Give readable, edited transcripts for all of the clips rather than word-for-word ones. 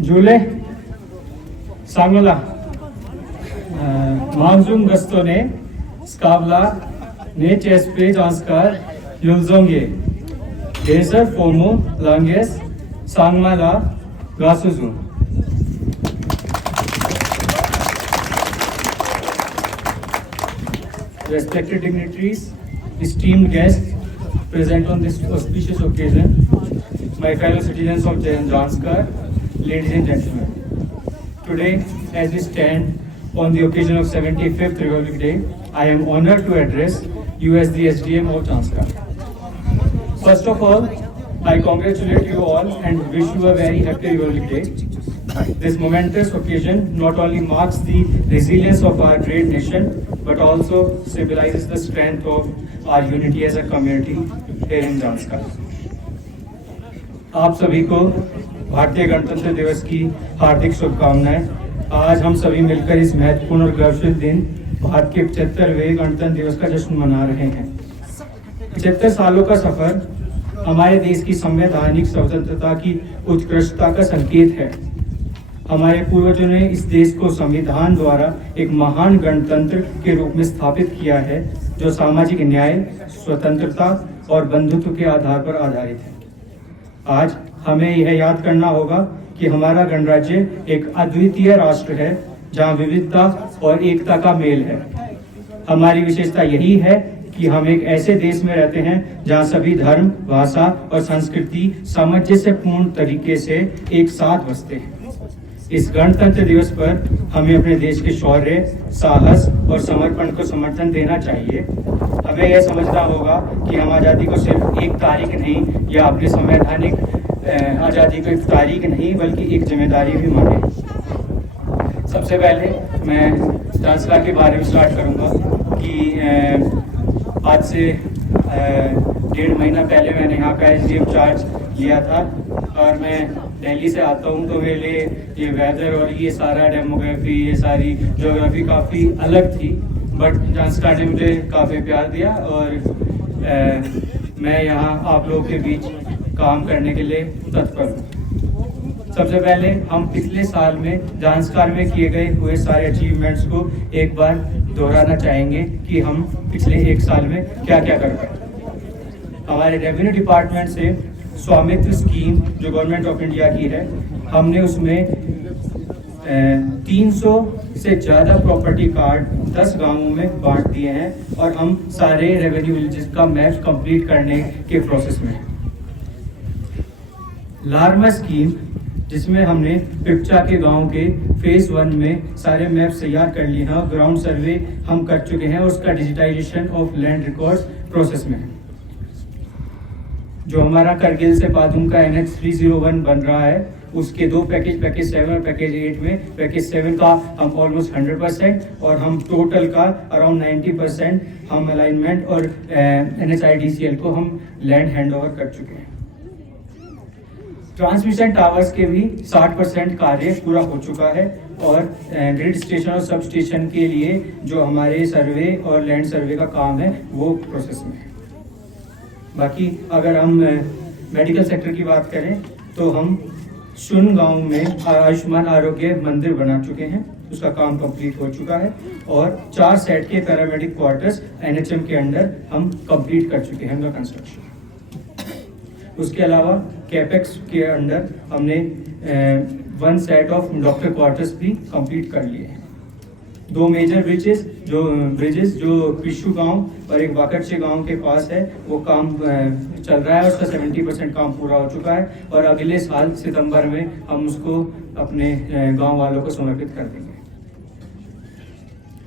Jule Sangala Manzum Gastone Skavla Neches Janskar Yulzonge Deser Fomo Langes Sangmala Gasuzu. Respected dignitaries, esteemed guests present on this auspicious occasion, my fellow citizens of Janskar, ladies and gentlemen. Today, as we stand on the occasion of 75th Republic Day, I am honored to address you as the SDM of Janskar. First of all, I congratulate you all and wish you a very happy Republic Day. This momentous occasion not only marks the resilience of our great nation, but also symbolizes the strength of our unity as a community here in Janskar. आप सभी को भारतीय गणतंत्र दिवस की हार्दिक शुभकामनाएं। आज हम सभी मिलकर इस महत्वपूर्ण और गौरवशाली दिन भारत के 75वें गणतंत्र दिवस का जश्न मना रहे हैं। 75 सालों का सफर हमारे देश की संवैधानिक स्वतंत्रता की उत्कृष्टता का संकेत है। हमारे पूर्वजों ने इस देश को संविधान द्वारा एक महान गणतंत्र के रूप में स्थापित किया है, जो सामाजिक न्याय, स्वतंत्रता और बंधुत्व के आधार पर आधारित है। आज हमें यह याद करना होगा कि हमारा गणराज्य एक अद्वितीय राष्ट्र है, जहां विविधता और एकता का मेल है। हमारी विशेषता यही है कि हम एक ऐसे देश में रहते हैं जहां सभी धर्म, भाषा और संस्कृति सामंजस्यपूर्ण तरीके से एक साथ बसते हैं। इस गणतंत्र दिवस पर हमें अपने देश के शौर्य, साहस और समर्पण को समर्थन देना चाहिए। हमें यह समझना होगा कि हम आज़ादी को सिर्फ एक तारीख नहीं या अपनी संवैधानिक आज़ादी को एक तारीख नहीं, बल्कि एक जिम्मेदारी भी माने। सबसे पहले मैं जांसकार के बारे में स्टार्ट करूंगा कि आज से 1.5 महीना पहले मैंने यहाँ का SDM चार्ज लिया था और मैं दिल्ली से आता हूँ, तो मेरे लिए ये वेदर और ये सारा डेमोग्राफी, ये सारी ज्योग्राफी काफ़ी अलग थी, बट जांसकार ने मुझे काफ़ी प्यार दिया और मैं यहाँ आप लोगों के बीच काम करने के लिए तत्पर हूँ। सबसे पहले हम पिछले साल में जांसकार में किए गए हुए सारे अचीवमेंट्स को एक बार दोहराना चाहेंगे कि हम पिछले 1 साल में क्या क्या कर पाए। हमारे रेवेन्यू डिपार्टमेंट से स्वामित्व स्कीम जो गवर्नमेंट ऑफ इंडिया की है, हमने उसमें 300 से ज़्यादा प्रॉपर्टी कार्ड 10 गांवों में बांट दिए हैं और हम सारे रेवेन्यू विलेजेस का मैप कंप्लीट करने के प्रोसेस में हैं। लार्मा स्कीम जिसमें हमने पिपचा के गांव के फेज 1 में सारे मैप तैयार कर लिए हैं और ग्राउंड सर्वे हम कर चुके हैं, उसका digitization of land records process में है। जो हमारा करगिल से पादुम का NH 301 बन रहा है, उसके 2 पैकेज 7 और पैकेज 8 में पैकेज 7 का हम ऑलमोस्ट 100% और हम टोटल का अराउंड 90% हम अलाइनमेंट और NHIDCL को हम लैंड हैंड ओवर कर चुके हैं। ट्रांसमिशन टावर्स के भी 60% कार्य पूरा हो चुका है और ग्रिड स्टेशन और सब स्टेशन के लिए जो हमारे सर्वे और लैंड सर्वे का काम है वो प्रोसेस में है। बाकी अगर हम मेडिकल सेक्टर की बात करें तो हम शुन गांव में आयुष्मान आरोग्य मंदिर बना चुके हैं, उसका काम कंप्लीट हो चुका है और 4 सेट के पैरामेडिक क्वार्टर्स NHM के अंडर हम कंप्लीट कर चुके हैं उनका कंस्ट्रक्शन। उसके अलावा कैपेक्स के अंडर हमने 1 सेट ऑफ डॉक्टर क्वार्टर्स भी कंप्लीट कर लिए हैं। 2 मेजर ब्रिजेस जो पिशु गांव और एक बाकरचे गांव के पास है, वो काम चल रहा है, उसका 70% काम पूरा हो चुका है और अगले साल सितंबर में हम उसको अपने गांव वालों को समर्पित कर देंगे।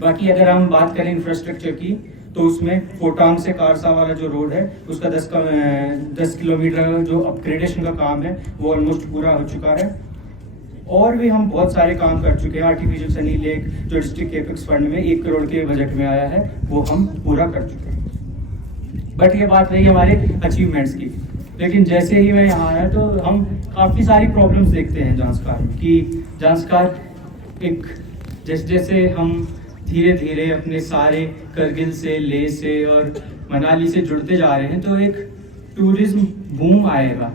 बाकी अगर हम बात करें इंफ्रास्ट्रक्चर की, तो उसमें फोटांग से कारसा वाला जो रोड है उसका 10 किलोमीटर जो अपग्रेडेशन का काम है वो ऑलमोस्ट पूरा हो चुका है। और भी हम बहुत सारे काम कर चुके हैं। आर्टिफिशियल सनी लेक जो डिस्ट्रिक्ट कैपेक्स फंड में 1 करोड़ के बजट में आया है वो हम पूरा कर चुके हैं। बट ये बात रही हमारे अचीवमेंट्स की, लेकिन जैसे ही मैं यहाँ आया तो हम काफ़ी सारी प्रॉब्लम्स देखते हैं जांसकार में कि जांसकार एक जैसे हम धीरे धीरे अपने सारे करगिल से, लेह से और मनाली से जुड़ते जा रहे हैं तो एक टूरिज्म बूम आएगा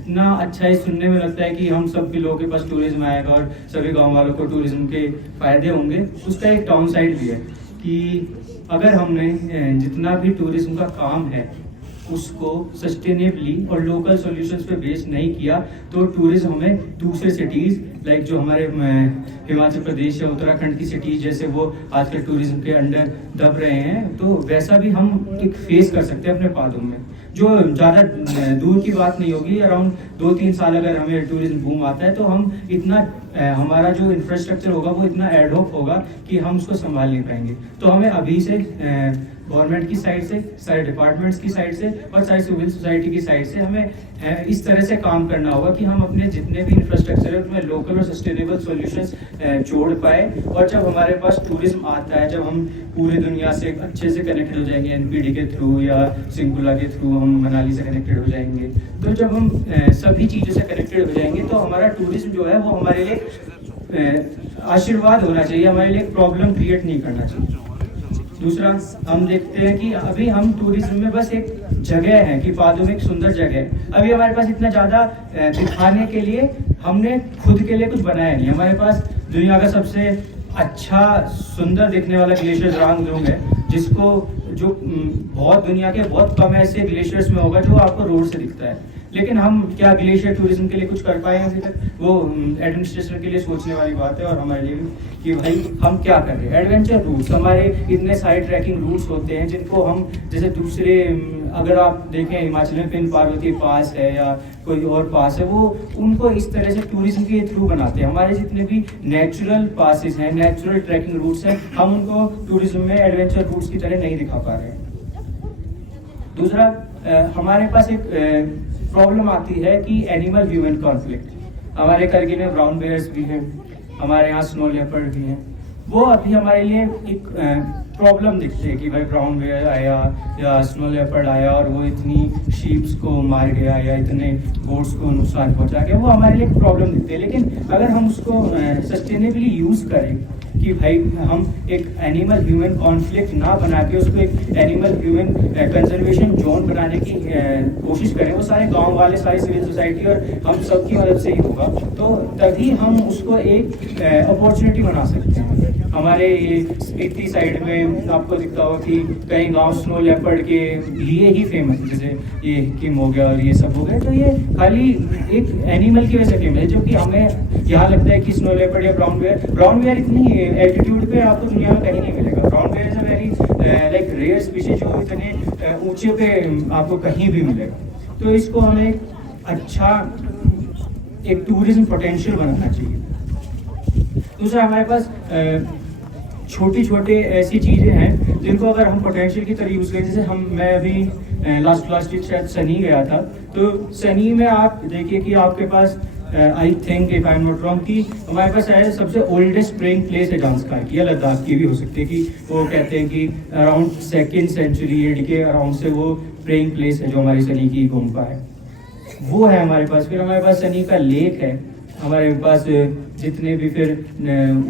जितना अच्छा ही सुनने में लगता है कि हम सब के लोगों के पास टूरिज्म आएगा और सभी गांव वालों को टूरिज्म के फायदे होंगे, उसका एक डाउन साइड भी है कि अगर हमने जितना भी टूरिज्म का काम है उसको सस्टेनेबली और लोकल सॉल्यूशंस पे बेस नहीं किया तो टूरिज्म हमें दूसरे सिटीज़ लाइक जो हमारे हिमाचल प्रदेश या उत्तराखंड की सिटीज़ जैसे वो आजकल टूरिज्म के अंडर दब रहे हैं, तो वैसा भी हम एक फेस कर सकते हैं अपने पादों में। जो ज़्यादा दूर की बात नहीं होगी, अराउंड 2-3 साल अगर हमें टूरिज्म बूम आता है तो हम इतना हमारा जो इंफ्रास्ट्रक्चर होगा वो इतना एडहोक होगा कि हम उसको संभाल नहीं पाएंगे। तो हमें अभी से गवर्नमेंट की साइड से, सारे डिपार्टमेंट्स की साइड से और सारी सिविल सोसाइटी की साइड से हमें इस तरह से काम करना होगा कि हम अपने जितने भी इंफ्रास्ट्रक्चर है उसमें लोकल और सस्टेनेबल सॉल्यूशंस जोड़ पाए। और जब हमारे पास टूरिज्म आता है, जब हम पूरी दुनिया से अच्छे से कनेक्टेड हो जाएंगे एनपीडी के थ्रू या सिंगुला के थ्रू, हम मनाली से कनेक्टेड हो जाएंगे, तो जब हम सभी चीज़ों से कनेक्टेड हो जाएंगे तो हमारा टूरिज्म जो है वो हमारे लिए आशीर्वाद होना चाहिए, हमारे लिए प्रॉब्लम क्रिएट नहीं करना चाहिए। दूसरा, हम देखते हैं कि अभी हम टूरिज्म में बस एक जगह है कि पादों में एक सुंदर जगह है, अभी हमारे पास इतना ज़्यादा दिखाने के लिए हमने खुद के लिए कुछ बनाया नहीं। हमारे पास दुनिया का सबसे अच्छा सुंदर दिखने वाला ग्लेशियर द्रांगदुंग है, जिसको जो बहुत दुनिया के बहुत कम ऐसे ग्लेशियर्स में होगा जो आपको रोड से दिखता है। लेकिन हम क्या ग्लेशियर टूरिज्म के लिए कुछ कर पाए अभी तक? वो एडमिनिस्ट्रेशन के लिए सोचने वाली बात है और हमारे लिए भी कि भाई हम क्या कर रहे हैं। एडवेंचर रूट्स, हमारे इतने सारे ट्रैकिंग रूट्स होते हैं जिनको हम जैसे दूसरे, अगर आप देखें हिमाचल में पिन पार्वती पास है या कोई और पास है, वो उनको इस तरह से टूरिज्म के थ्रू बनाते हैं। हमारे जितने भी नेचुरल पासेस हैं, नेचुरल ट्रैकिंग रूट्स हैं, हम उनको टूरिज्म में एडवेंचर रूट्स की तरह नहीं दिखा पा रहे हैं। दूसरा, हमारे पास एक प्रॉब्लम आती है कि एनिमल ह्यूमन कॉन्फ्लिक्ट। हमारे करगिल में ब्राउन बेयर्स भी हैं, हमारे यहाँ स्नो लेपर्ड भी हैं। वो अभी हमारे लिए एक प्रॉब्लम दिखती है कि भाई ब्राउन बेयर आया या स्नो लेपर्ड आया और वो इतनी शीप्स को मार गया या इतने गोट्स को नुकसान पहुंचा गया, वो हमारे लिए एक प्रॉब्लम दिखती है। लेकिन अगर हम उसको सस्टेनेबली यूज़ करें कि भाई हम एक एनिमल ह्यूमन कॉन्फ्लिक्ट ना बना के उसको एक एनिमल ह्यूमन कंजर्वेशन जोन बनाने की कोशिश करें, वो सारे गांव वाले, सारी सिविल सोसाइटी और हम सब की मदद से ही होगा, तो तभी हम उसको एक अपॉर्चुनिटी बना सकते हैं। हमारे स्पीति साइड में आपको दिखता होगा कि कई गांव स्नो लेपर्ड के लिए ही फेमस है, जैसे ये किम हो गया और ये सब हो गए, तो ये खाली एक एनिमल की वजह से फेमस है। जो कि हमें यहाँ लगता है कि स्नो लेपर्ड या ब्राउन बेयर इतनी एल्टीट्यूड पे आपको दुनिया में कहीं नहीं मिलेगा। Brown bear is a very like rare species जो इतने ऊंचे पे आपको कहीं भी मिलेगा। तो इसको हमें अच्छा एक टूरिज्म पोटेंशियल बनाना चाहिए। दूसरा, हमारे पास छोटी छोटे ऐसी चीज़ें हैं जिनको अगर हम पोटेंशियल की तरह यूज़ करें, जैसे मैं अभी लास्ट वीक शायद सनी गया था, तो सनी में आप देखिए कि आपके पास I think if I am not wrong कि हमारे पास शायद सबसे ओल्डेस्ट प्रेइंग प्लेस है जांस्कार की, या लद्दाख की भी हो सकती है, कि वो कहते हैं कि अराउंड 2nd सेंचुरी एड के अराउंड से वो प्रेइंग प्लेस है जो हमारी सनी की गुम्फा है, वो है हमारे पास। फिर हमारे पास सनी का लेक है, हमारे पास जितने भी फिर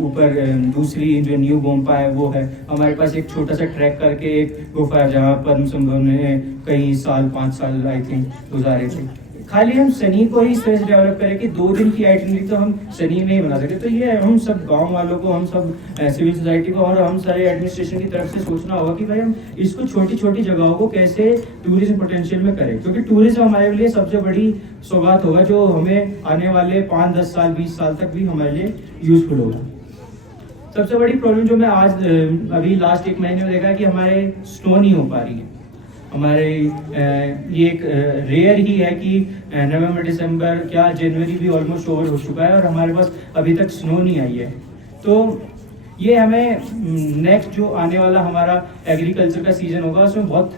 ऊपर दूसरी जो न्यू गुम्फा है वो है। हमारे पास एक छोटा सा ट्रैक करके एक गुफा है जहाँ पद्म संभव ने कई साल, 5 साल आई थिंक गुजारे थे। खाली हम सनी को ही इस तरह से डेवलप करें कि 2 दिन की आइटनरी तो हम सनी में ही बना सकते। तो ये हम सब गांव वालों को, हम सब सिविल सोसाइटी को और हम सारे एडमिनिस्ट्रेशन की तरफ से सोचना होगा कि भाई हम इसको छोटी छोटी जगहों को कैसे टूरिज्म पोटेंशियल में करें, क्योंकि टूरिज्म हमारे लिए सबसे बड़ी सौगात होगा जो हमें आने वाले 5, 10 साल, 20 साल तक भी हमारे लिए यूजफुल होगा। सबसे बड़ी प्रॉब्लम जो मैं आज अभी लास्ट 1 महीने में देखा है कि हमारे स्नो नहीं हो पा रही है। हमारे ये एक रेयर ही है कि नवंबर, दिसंबर, क्या जनवरी भी ऑलमोस्ट ओवर हो चुका है और हमारे पास अभी तक स्नो नहीं आई है। तो ये हमें नेक्स्ट जो आने वाला हमारा एग्रीकल्चर का सीजन होगा उसमें बहुत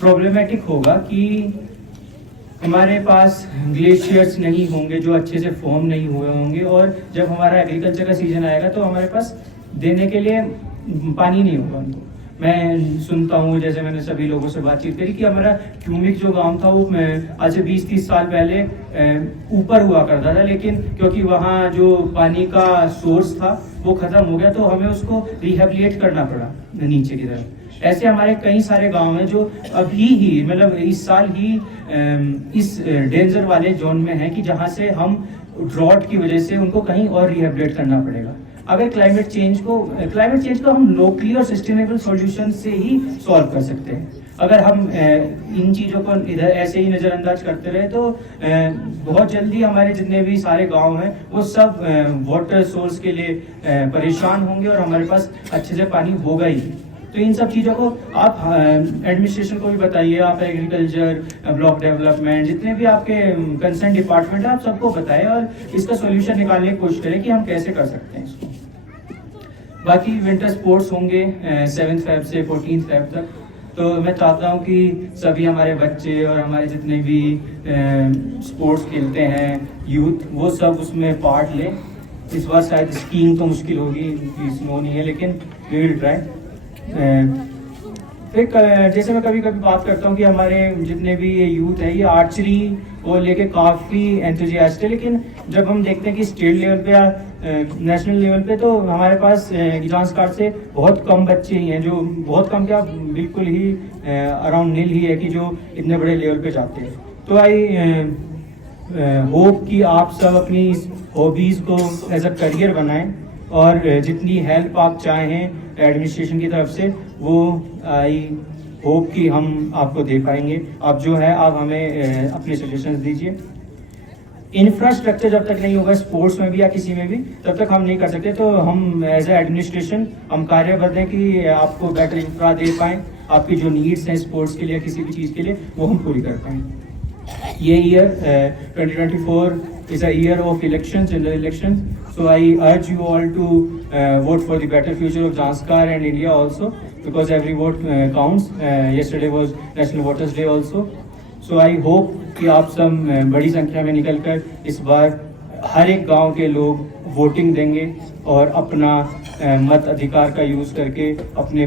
प्रॉब्लमेटिक होगा कि हमारे पास ग्लेशियर्स नहीं होंगे जो अच्छे से फॉर्म नहीं हुए होंगे, और जब हमारा एग्रीकल्चर का सीजन आएगा तो हमारे पास देने के लिए पानी नहीं होगा उनको। मैं सुनता हूँ, जैसे मैंने सभी लोगों से बातचीत करी, कि हमारा क्यूमिक जो गांव था वो आज से 20-30 साल पहले ऊपर हुआ करता था, लेकिन क्योंकि वहाँ जो पानी का सोर्स था वो ख़त्म हो गया तो हमें उसको रिहेबिलिटेट करना पड़ा नीचे की तरफ। ऐसे हमारे कई सारे गांव हैं जो अभी ही मतलब इस साल ही इस डेंजर वाले जोन में हैं कि जहां से हम ड्रॉट की वजह से उनको कहीं और रिहेबिलिटेट करना पड़ेगा। अगर क्लाइमेट चेंज को हम लोकली और सस्टेनेबल सॉल्यूशन से ही सॉल्व कर सकते हैं। अगर हम इन चीज़ों को इधर ऐसे ही नज़रअंदाज करते रहे तो बहुत जल्दी हमारे जितने भी सारे गांव हैं वो सब वाटर सोर्स के लिए परेशान होंगे और हमारे पास अच्छे से पानी होगा ही। तो इन सब चीज़ों को आप एडमिनिस्ट्रेशन को भी बताइए, आप एग्रीकल्चर, ब्लॉक डेवलपमेंट, जितने भी आपके कंसर्न डिपार्टमेंट है आप सबको बताएं और इसका सोल्यूशन निकालने की कोशिश करें कि हम कैसे कर सकते हैं इसको। बाकी विंटर स्पोर्ट्स होंगे 7 फेब से 14 फेब तक। तो मैं चाहता हूँ कि सभी हमारे बच्चे और हमारे जितने भी स्पोर्ट्स खेलते हैं यूथ, वो सब उसमें पार्ट लें। इस बार शायद स्कीइंग तो मुश्किल होगी क्योंकि स्नो नहीं है, लेकिन वी विल ट्राई। फिर जैसे मैं कभी कभी बात करता हूँ कि हमारे जितने भी ये यूथ है ये आर्चरी को लेके काफ़ी एंथुजियास्ट है, लेकिन जब हम देखते हैं कि स्टेट लेवल पे या नेशनल लेवल पे तो हमारे पास जांस्कार से बहुत कम बच्चे ही हैं, जो बहुत कम क्या बिल्कुल ही अराउंड नील ही है कि जो इतने बड़े लेवल पे जाते हैं। तो आई होप कि आप सब अपनी हॉबीज़ को एज अ करियर बनाएं और जितनी हेल्प आप चाहें एडमिनिस्ट्रेशन की तरफ से वो आई होप कि हम आपको दे पाएंगे। आप जो है आप हमें अपने सजेशंस दीजिए। इंफ्रास्ट्रक्चर जब तक नहीं होगा स्पोर्ट्स में भी या किसी में भी, तब तक हम नहीं कर सकते। तो हम एज ए एडमिनिस्ट्रेशन हम कार्यबद्ध हैं कि आपको बेटर इंफ्रा दे पाएँ, आपकी जो नीड्स हैं स्पोर्ट्स के लिए किसी भी चीज़ के लिए वो हम पूरी कर पाएँ। ये year 2024 is a year of elections, general elections. So I urge you all to vote for the better future of Janskar and India also, because every vote counts. Yesterday was National Voters Day also. So I hope कि आप सब बड़ी संख्या में निकलकर इस बार हर एक गांव के लोग वोटिंग देंगे और अपना मत अधिकार का यूज़ करके अपने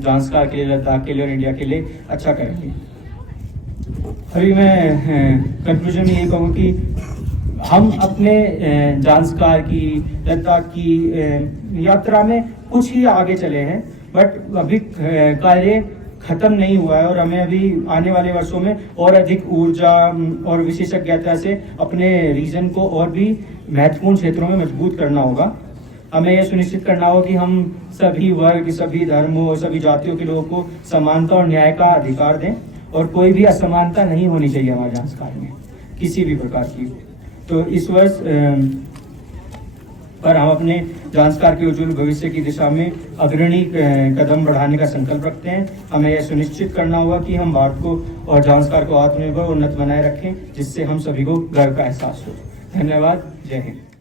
जांस्कार के लिए, लद्दाख के लिए और इंडिया के लिए अच्छा करेंगे। अभी मैं कंक्लूजन में यही कहूँ कि हम अपने जांस्कार की, लद्दाख की यात्रा में कुछ ही आगे चले हैं, बट अभी कार्य खत्म नहीं हुआ है और हमें अभी आने वाले वर्षों में और अधिक ऊर्जा और विशेषज्ञता से अपने रीजन को और भी महत्वपूर्ण क्षेत्रों में मजबूत करना होगा। हमें यह सुनिश्चित करना होगा कि हम सभी वर्ग, सभी धर्मों और सभी जातियों के लोगों को समानता और न्याय का अधिकार दें और कोई भी असमानता नहीं होनी चाहिए हमारे जांस्कार में किसी भी प्रकार की। तो इस वर्ष पर हम अपने जांस्कार के उज्जवल भविष्य की दिशा में अग्रणी कदम बढ़ाने का संकल्प रखते हैं। हमें यह सुनिश्चित करना होगा कि हम भारत को और जांस्कार को आत्मनिर्भर और उन्नत बनाए रखें, जिससे हम सभी को गर्व का एहसास हो। धन्यवाद। जय हिंद।